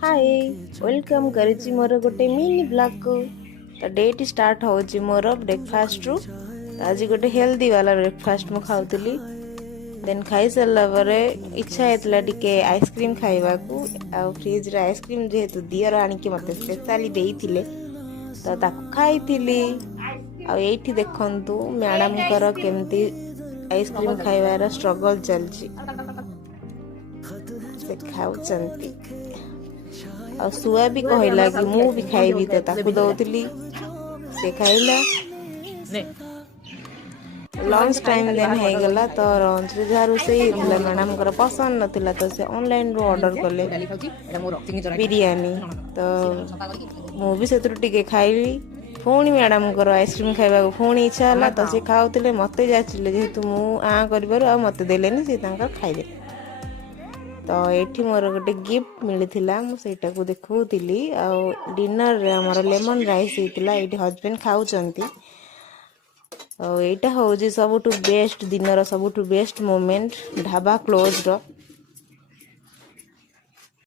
Hi welcome करिछि मोर गोटे mini blog को। तो डेट स्टार्ट होछि मोर ब्रेकफास्ट रु। आज गोटे हेल्दी वाला ब्रेकफास्ट मु खाउतली। देन खाई सरला परे इच्छा हेतला टिके आइसक्रीम खाइबा को। आ फ्रिज रे आइसक्रीम जेहेतु दियर आनी के मते स्पेशली देइथिले तो ताको खाइथिली। आ एठी देखंतु मैडम कर केमती आइसक्रीम खाइबार स्ट्रगल चलछि। से खाउचंती और सुआ भी कहला कि मु भी खाइबी तो ताकू दउतली से खाइला। लंच टाइम देन हे गला तो लंच रे जहा रोसई हेतला मैडम कर पसंद नथिला तो से ऑनलाइन रो ऑर्डर करले बिरयानी। तो मु भी सेतु टिके खाइली। पुणी मैडम कर आइसक्रीम खाइबा को पुणी इच्छा हला तो से खाउतले मते जाचिले जेहेतु मु आ करिबार आ मते देलेनी से तांकर खाइले। तो ये मोर गोटे गिफ्ट मिलता मुझा को देखुली। आ डिनर रे हमर लेमन राइस होता ये हजबैंड खाऊंट। यहाँ हूँ सबुठ बेस्ट दिन सबुठ बेस्ट मोमेंट ढाबा क्लोज रो।